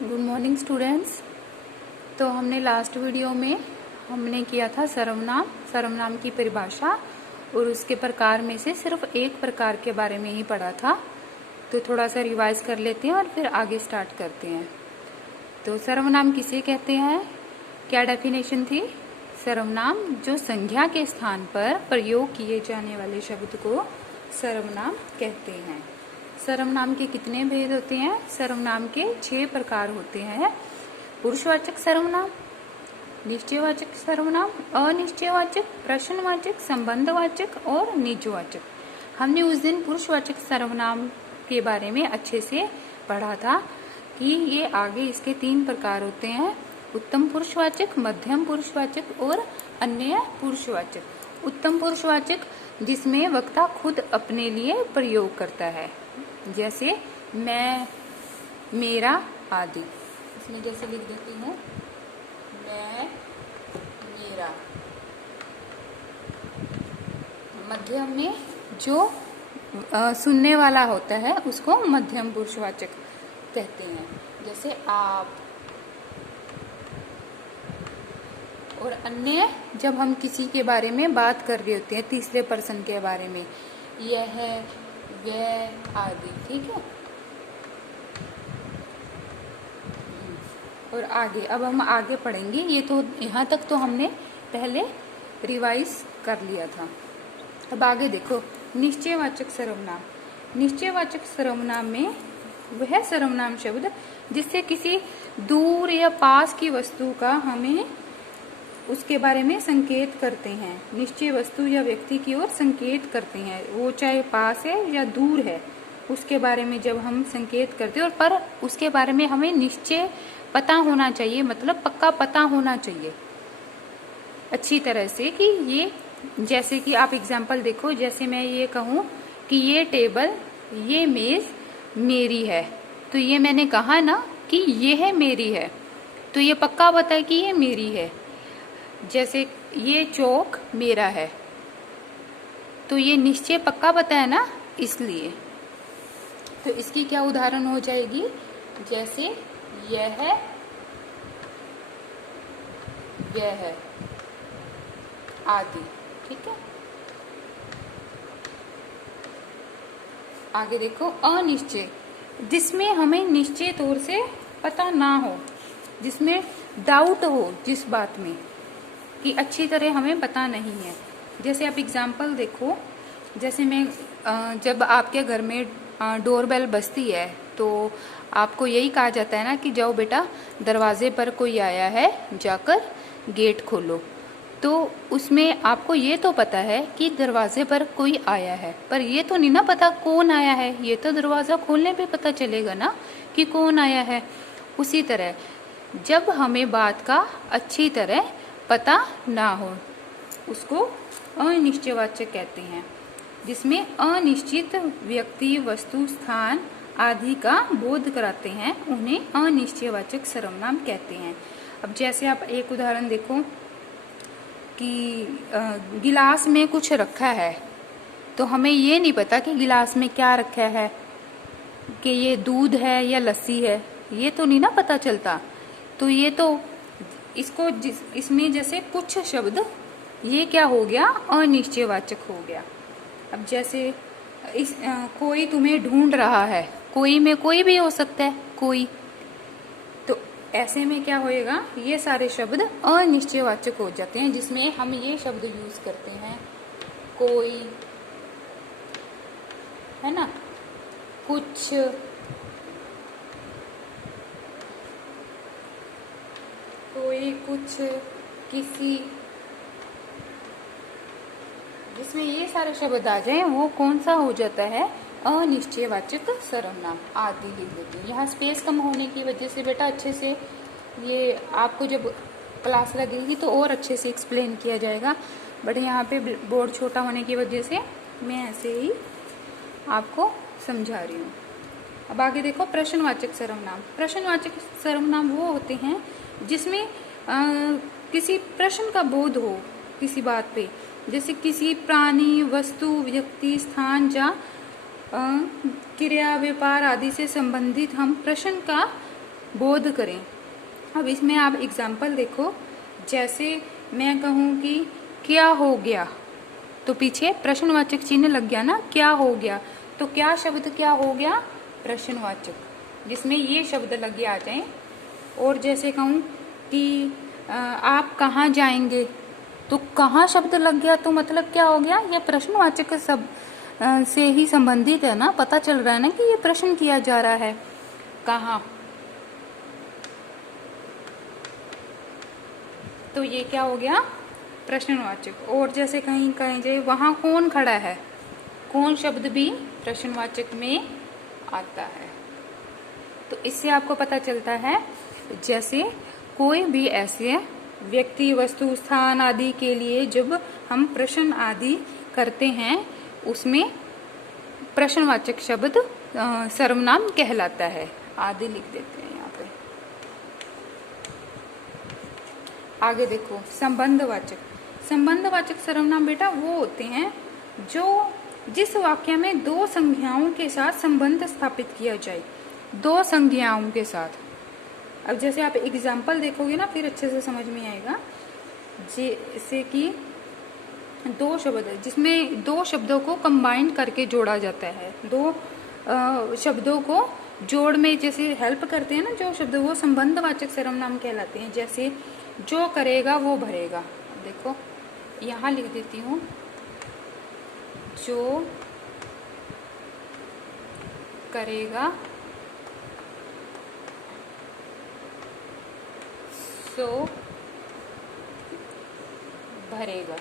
Good morning students. तो हमने last video में हमने किया था सर्वनाम की परिभाषा और उसके प्रकार में से सिर्फ एक प्रकार के बारे में ही पढ़ा था। तो थोड़ा सा रिवाइज कर लेते हैं और फिर आगे स्टार्ट करते हैं। तो सर्वनाम किसे कहते हैं, क्या डेफिनेशन थी? सर्वनाम जो संज्ञा के स्थान पर प्रयोग किए जाने वाले शब्द को सर्वनाम कहते हैं। सर्वनाम के कितने भेद होते हैं? सर्वनाम के 6 प्रकार होते हैं। पुरुषवाचक सर्वनाम, निश्चयवाचक सर्वनाम, अनिश्चयवाचक, प्रश्नवाचक, संबंधवाचक और निजवाचक। हमने उस दिन पुरुषवाचक सर्वनाम के बारे में अच्छे से पढ़ा था कि ये आगे इसके 3 प्रकार होते हैं, उत्तम पुरुषवाचक, मध्यम पुरुषवाचक और अन्य पुरुषवाचक। उत्तम पुरुषवाचक जिसमें वक्ता खुद अपने लिए प्रयोग करता है, जैसे मैं, मेरा आदि। इसमें जैसे लिख देती हूँ मैं, मेरा। मध्यम में जो सुनने वाला होता है उसको मध्यम पुरुषवाचक कहते हैं, जैसे आप। और अन्य जब हम किसी के बारे में बात कर रहे होते हैं, तीसरे पर्सन के बारे में, यह, वह आदि। ठीक है। और आगे अब हम आगे पढ़ेंगे। ये तो यहाँ तक तो हमने पहले रिवाइज कर लिया था। अब आगे देखो, निश्चयवाचक सर्वनाम। निश्चयवाचक सर्वनाम में वह सर्वनाम शब्द जिससे किसी दूर या पास की वस्तु का हमें उसके बारे में संकेत करते हैं। निश्चय वस्तु या व्यक्ति की ओर संकेत करते हैं, वो चाहे पास है या दूर है, उसके बारे में जब हम संकेत करते हैं और पर उसके बारे में हमें निश्चय पता होना चाहिए, मतलब पक्का पता होना चाहिए अच्छी तरह से कि ये, जैसे कि आप एग्जाम्पल देखो, जैसे मैं ये कहूँ कि ये टेबल, ये मेज मेरी है, तो ये मैंने कहा ना कि ये है मेरी है, तो ये पक्का पता है कि ये मेरी है। जैसे ये चौक मेरा है, तो ये निश्चय पक्का पता है ना, इसलिए। तो इसकी क्या उदाहरण हो जाएगी, जैसे यह है, यह है आदि। ठीक है। आगे देखो, अनिश्चय, जिसमें हमें निश्चय तौर से पता ना हो, जिसमें डाउट हो जिस बात में कि अच्छी तरह हमें पता नहीं है। जैसे आप एग्जाम्पल देखो, जैसे मैं जब आपके घर में डोरबेल बजती है तो आपको यही कहा जाता है ना कि जाओ बेटा, दरवाजे पर कोई आया है, जाकर गेट खोलो। तो उसमें आपको ये तो पता है कि दरवाजे पर कोई आया है, पर ये तो नहीं ना पता कौन आया है। ये तो दरवाजा खोलने पे पता चलेगा ना कि कौन आया है। उसी तरह जब हमें बात का अच्छी तरह पता ना हो, उसको अनिश्चयवाचक कहते हैं। जिसमें अनिश्चित व्यक्ति, वस्तु, स्थान आदि का बोध कराते हैं, उन्हें अनिश्चयवाचक सर्वनाम कहते हैं। अब जैसे आप एक उदाहरण देखो कि गिलास में कुछ रखा है, तो हमें ये नहीं पता कि गिलास में क्या रखा है, कि ये दूध है या लस्सी है, ये तो नहीं ना पता चलता। तो ये तो इसको इसमें जैसे कुछ शब्द, ये क्या हो गया, अनिश्चयवाचक हो गया। अब जैसे कोई तुम्हें ढूंढ रहा है, कोई में कोई भी हो सकता है, कोई, तो ऐसे में क्या होएगा, ये सारे शब्द अनिश्चयवाचक हो जाते हैं, जिसमें हम ये शब्द यूज करते हैं, कोई, है ना, कुछ, कोई, कुछ, किसी। जिसमें ये सारे शब्द आ जाएं वो कौन सा हो जाता है, अनिश्चयवाचक सर्वनाम। आदि लिख देते हैं। यहाँ स्पेस कम होने की वजह से बेटा अच्छे से ये आपको जब क्लास लगेगी तो और अच्छे से एक्सप्लेन किया जाएगा, बट यहाँ पे बोर्ड छोटा होने की वजह से मैं ऐसे ही आपको समझा रही हूँ। अब आगे देखो, प्रश्नवाचक सर्वनाम। प्रश्नवाचक सर्वनाम वो होते हैं जिसमें किसी प्रश्न का बोध हो किसी बात पे, जैसे किसी प्राणी, वस्तु, व्यक्ति, स्थान या क्रिया, व्यापार आदि से संबंधित हम प्रश्न का बोध करें। अब इसमें आप एग्जाम्पल देखो, जैसे मैं कहूँ कि क्या हो गया, तो पीछे प्रश्नवाचक चिन्ह लग गया ना, क्या हो गया, तो क्या शब्द क्या हो गया, प्रश्नवाचक, जिसमें ये शब्द लगे आ जाएं। और जैसे कहूँ कि आप कहाँ जाएंगे, तो कहाँ शब्द लग गया, तो मतलब क्या हो गया, ये प्रश्नवाचक सब से ही संबंधित है ना, पता चल रहा है ना कि ये प्रश्न किया जा रहा है, कहाँ, तो ये क्या हो गया, प्रश्नवाचक। और जैसे कहीं कहीं जाए वहां कौन खड़ा है, कौन शब्द भी प्रश्नवाचक में आता है। तो इससे आपको पता चलता है, जैसे कोई भी ऐसे व्यक्ति, वस्तु, स्थान आदि के लिए जब हम प्रश्न आदि करते हैं, उसमें प्रश्नवाचक शब्द सर्वनाम कहलाता है। आदि लिख देते हैं यहाँ पे। आगे देखो, संबंधवाचक। संबंधवाचक सर्वनाम बेटा वो होते हैं जो जिस वाक्य में दो संज्ञाओं के साथ संबंध स्थापित किया जाए, दो संज्ञाओं के साथ। अब जैसे आप एग्जाम्पल देखोगे ना, फिर अच्छे से समझ में आएगा। जैसे कि दो शब्द, जिसमें दो शब्दों को कंबाइन करके जोड़ा जाता है, दो शब्दों को जोड़ में जैसे हेल्प करते हैं ना जो शब्द, वो संबंधवाचक सर्वनाम कहलाते हैं। जैसे जो करेगा वो भरेगा, देखो यहाँ लिख देती हूँ, जो करेगा सो भरेगा।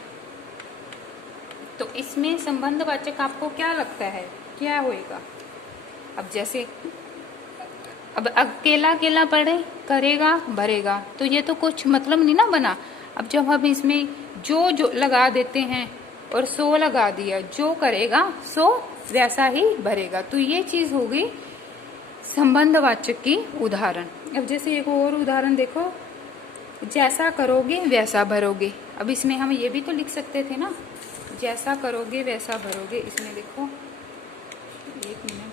तो इसमें संबंधवाचक आपको क्या लगता है, क्या होएगा? अब जैसे अब अकेला अकेला पढ़े, करेगा भरेगा, तो ये तो कुछ मतलब नहीं ना बना। अब जब हम इसमें जो लगा देते हैं और सो लगा दिया, जो करेगा सो वैसा ही भरेगा, तो ये चीज हो गई संबंधवाचक की उदाहरण। अब जैसे एक और उदाहरण देखो, जैसा करोगे वैसा भरोगे। अब इसमें हम ये भी तो लिख सकते थे ना, जैसा करोगे वैसा भरोगे। इसमें देखो, एक मिनट,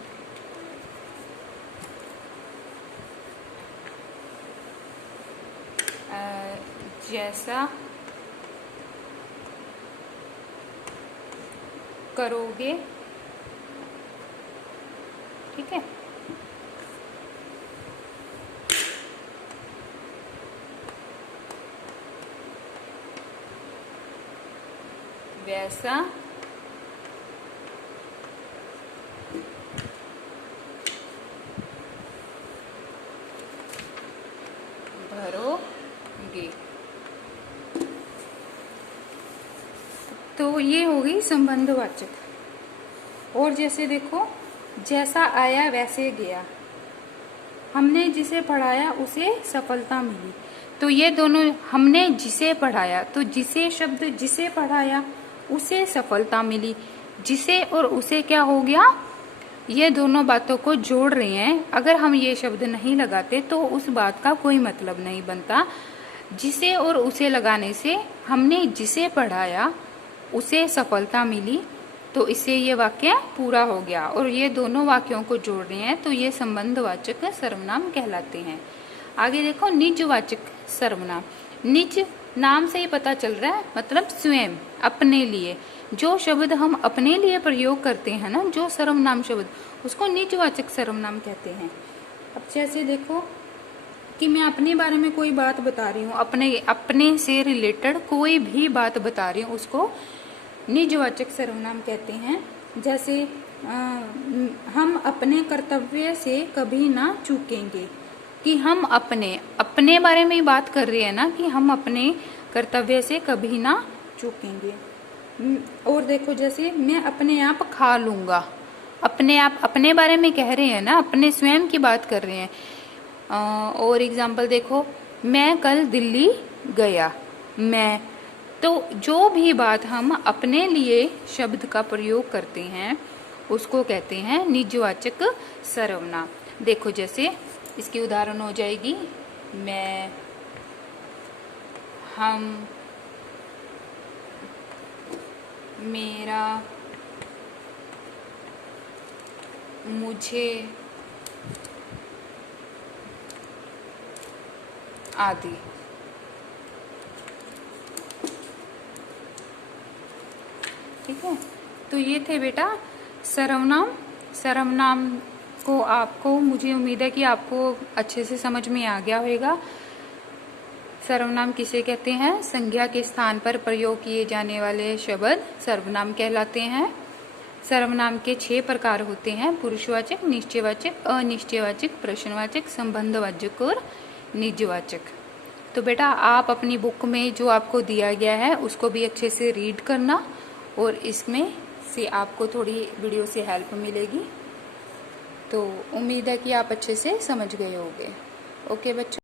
जैसा करोगे, ठीक है, वैसा भरोगे। तो ये हो गई संबंधवाचक। और जैसे देखो, जैसा आया वैसे गया, हमने जिसे पढ़ाया उसे सफलता मिली। तो ये दोनों, हमने जिसे पढ़ाया, तो जिसे शब्द जिसे पढ़ाया उसे सफलता मिली, जिसे और उसे क्या हो गया, ये दोनों बातों को जोड़ रहे हैं। अगर हम ये शब्द नहीं लगाते तो उस बात का कोई मतलब नहीं बनता। जिसे और उसे लगाने से हमने जिसे पढ़ाया उसे सफलता मिली, तो इससे ये वाक्य पूरा हो गया। और ये दोनों वाक्यों को जोड़ रहे हैं, तो ये संबंधवाचक सर्वनाम कहलाते हैं। आगे देखो, निजवाचक सर्वनाम। निज नाम से ही पता चल रहा है, मतलब स्वयं, अपने लिए। जो शब्द हम अपने लिए प्रयोग करते हैं ना, जो सर्वनाम शब्द, उसको निजवाचक सर्वनाम कहते हैं। अब जैसे देखो कि मैं अपने बारे में कोई बात बता रही हूँ, अपने से रिलेटेड कोई भी बात बता रही हूँ, उसको निजवाचक सर्वनाम कहते हैं। जैसे हम अपने कर्तव्य से कभी ना चूकेंगे, कि हम अपने बारे में ही बात कर रहे हैं ना, कि हम अपने कर्तव्य से कभी ना चूकेंगे। और देखो, जैसे मैं अपने आप खा लूंगा, अपने आप, अपने बारे में कह रहे हैं ना, अपने स्वयं की बात कर रहे हैं। और एग्जाम्पल देखो, मैं कल दिल्ली गया, मैं, तो जो भी बात हम अपने लिए शब्द का प्रयोग करते हैं उसको कहते हैं निजवाचक सर्वनाम। देखो, जैसे इसकी उदाहरण हो जाएगी, मैं, हम, मेरा, मुझे, आदि। ठीक है, तो ये थे बेटा सर्वनाम। सर्वनाम को आपको, मुझे उम्मीद है कि आपको अच्छे से समझ में आ गया होगा। सर्वनाम किसे कहते हैं? संज्ञा के स्थान पर प्रयोग किए जाने वाले शब्द सर्वनाम कहलाते हैं। सर्वनाम के 6 प्रकार होते हैं: पुरुषवाचक, निश्चयवाचक, अनिश्चयवाचक, प्रश्नवाचक, संबंधवाचक और निजवाचक। तो बेटा आप अपनी बुक में जो आपको दिया गया है उसको भी अच्छे से रीड करना, और इसमें से आपको थोड़ी वीडियो से हेल्प मिलेगी। तो उम्मीद है कि आप अच्छे से समझ गए होंगे। ओके बच्चों।